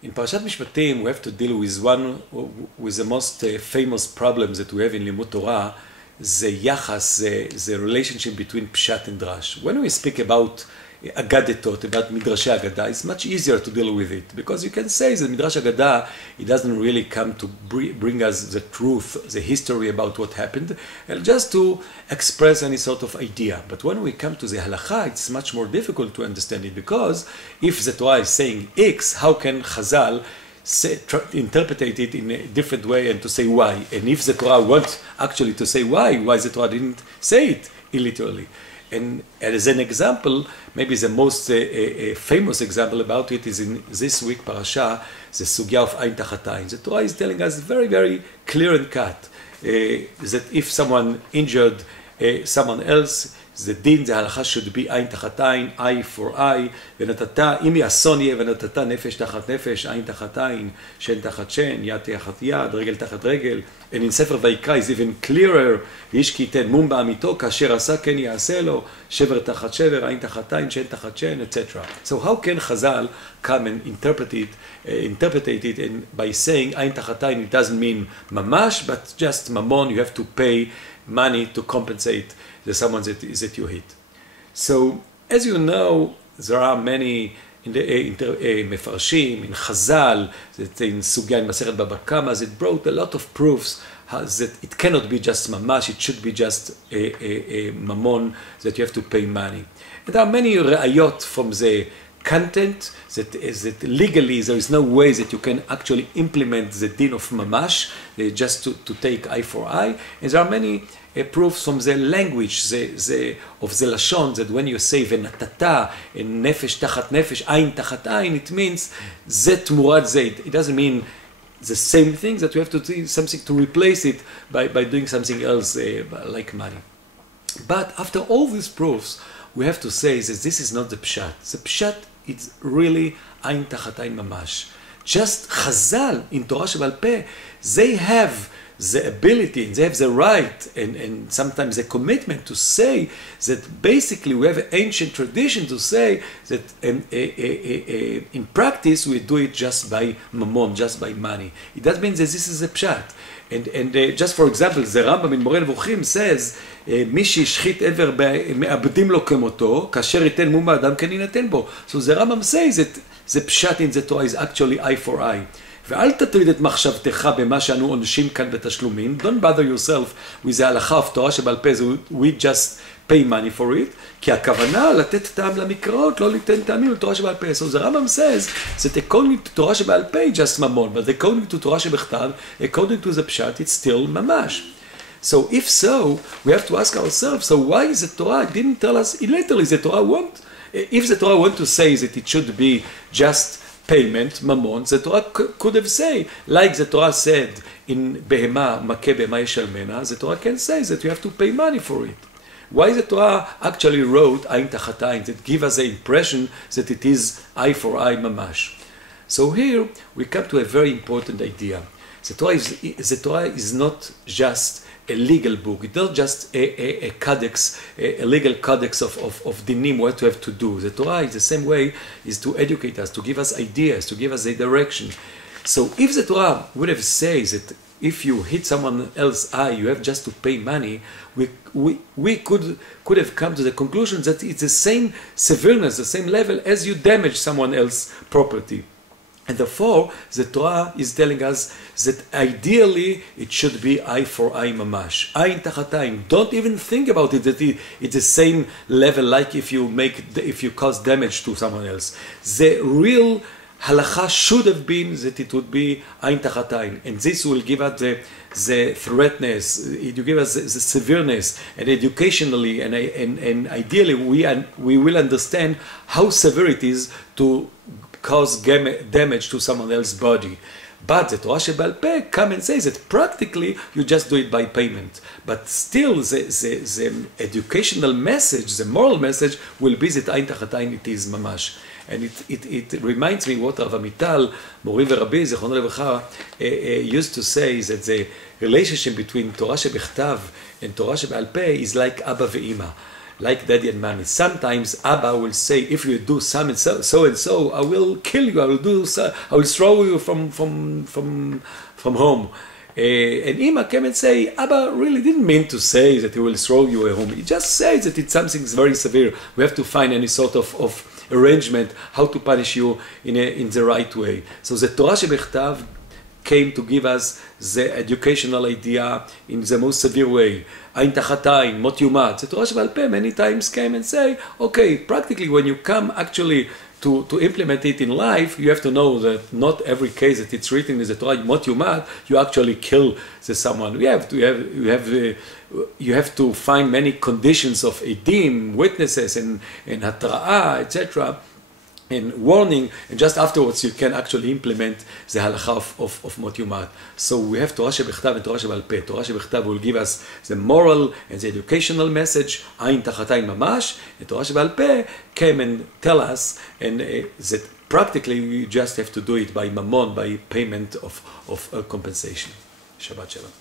In Parashat Mishpatim, we have to deal with the most famous problems that we have in Limud Torah, the yachas, the relationship between Pshat and Drash. When we speak about Agadetot, about Midrashei Agada, it's much easier to deal with it, because you can say that Midrash Agada, it doesn't really come to bring us the truth, the history about what happened, and just to express any sort of idea. But when we come to the halacha, it's much more difficult to understand it, because if the Torah is saying X, how can Chazal interpret it in a different way and to say Y? And if the Torah wants actually to say why the Torah didn't say it illiterally? And as an example, maybe the most famous example about it is in this week parasha, the sugya of Ein Tachat Ein. The Torah is telling us very, very clear and cut that if someone injured someone else, the din, the halacha should be Ein Tachat Ein, eye for eye, ונתת, אם יאסון יהיה ונתת נפש תחת נפש, עין תחת עין, שן תחת שן, יד תחת יד, רגל תחת רגל. And in ספר ויקרא is even clearer, ואיש כי ייתן מום בעמיתו, כאשר עשה כן יעשה לו, שבר תחת שבר, עין תחת עין, שן תחת שן, etc. So how can Chazal come and interpret it and by saying עין תחת עין, it doesn't mean mamash, but just mamon, you have to pay money to compensate the someone that you hit. So, as you know, there are many in the Mefarshim, in Chazal, that in Sugya, in Masechet Baba Kama, that brought a lot of proofs that it cannot be just mamash, it should be just a mamon, that you have to pay money. And there are many re'ayot from the content that legally there is no way that you can actually implement the din of mamash, just to take eye for eye. And there are many proofs from the language of the lashon, that when you say venatata and nefesh tachat nefesh, ayin tachat ayin, it means zet murat zet. It doesn't mean the same thing, that you have to do something to replace it by doing something else like money. But after all these proofs, we have to say that this is not the pshat. The pshat is really ayin tachat ayin mamash. Just Chazal in Torah Shebal Peh, they have the ability, and they have the right, and sometimes the commitment to say that basically we have an ancient tradition to say that in practice we do it just by mamon, just by money. It does mean that this is a pshat. And just for example, the Rambam in Moreh Nevuchim says, מי שהשחית עבר מאבדים לו כמותו, כאשר ייתן מום האדם כן יינתן בו. So the Rambam says that the pshat in the Torah is actually eye for eye. ואל תטריד את מחשבתך במה שאנו עונשים כאן בתשלומים. Don't bother yourself with the הלכה of תורה שבעל פה, we just pay money for it, כי הכוונה לתת טעם למקראות, לא ליתן טעמים לתורה שבעל פה. So the Rambam says that according to תורה שבעל פה, just ממון, but according to תורה שבכתב, according to the pshat, it's still ממש. So if so, we have to ask ourselves, so why is the Torah didn't tell us literally the Torah want? If the Torah want to say that it should be just payment, mamon, the Torah could have said, like the Torah said in Behema, Makeh Behema Yeshalmena, the Torah can say that you have to pay money for it. Why the Torah actually wrote Ayin Tachat Ayin, that give us the impression that it is eye for eye mamash. So here we come to a very important idea. The Torah is not just a legal book. It's not just a codex, a legal codex of dinim, what we have to do. The Torah is the same way, is to educate us, to give us ideas, to give us a direction. So if the Torah would have said that if you hit someone else's eye, you have just to pay money, we could have come to the conclusion that it's the same severeness, the same level as you damage someone else's property. And therefore, the Torah is telling us that ideally it should be eye for eye mamash. Ayin tachat ayin. Don't even think about it, that it's the same level like if you cause damage to someone else. The real halacha should have been that it would be ayin tachat ayin. And this will give us the threatness, it will give us the severeness, and educationally and ideally we will understand how severe it is to cause damage to someone else's body. But the Torah Shebal Peh come and says that practically you just do it by payment. But still the educational message, the moral message will be that Ayin Tachat Ayin, it is mamash. And it reminds me what Rav Amital, Mori v'Rabbi, Zichrono Livracha, used to say, that the relationship between Torah Shebechtav and Torah Shebal Peh is like Abba ve'Ima. like daddy and mommy. Sometimes Abba will say, if you do some and so, I will kill you. I will throw you from home. And Ima came and say, Abba really didn't mean to say that he will throw you at home. He just says that it's something very severe. We have to find any sort of arrangement how to punish you in the right way. So the Torah Shebechtav came to give us the educational idea in the most severe way. Ein tachat ein, mot yumat. The Torah Shebal Peh many times came and say, okay, practically when you come actually to implement it in life, you have to know that not every case that it's written in the Torah, mot yumat, you actually kill someone. You have to find many conditions of edim, witnesses, and hatra'ah, etc., and warning, and just afterwards you can actually implement the halacha of mot yumat. So we have Torah Shebechtav and Torah Shebal Peh. Torah Shebechtav will give us the moral and the educational message, Ein tachat ein mamash, and Torah Shebal Peh came and tell us and that practically we just have to do it by mammon, by payment of compensation. Shabbat Shalom.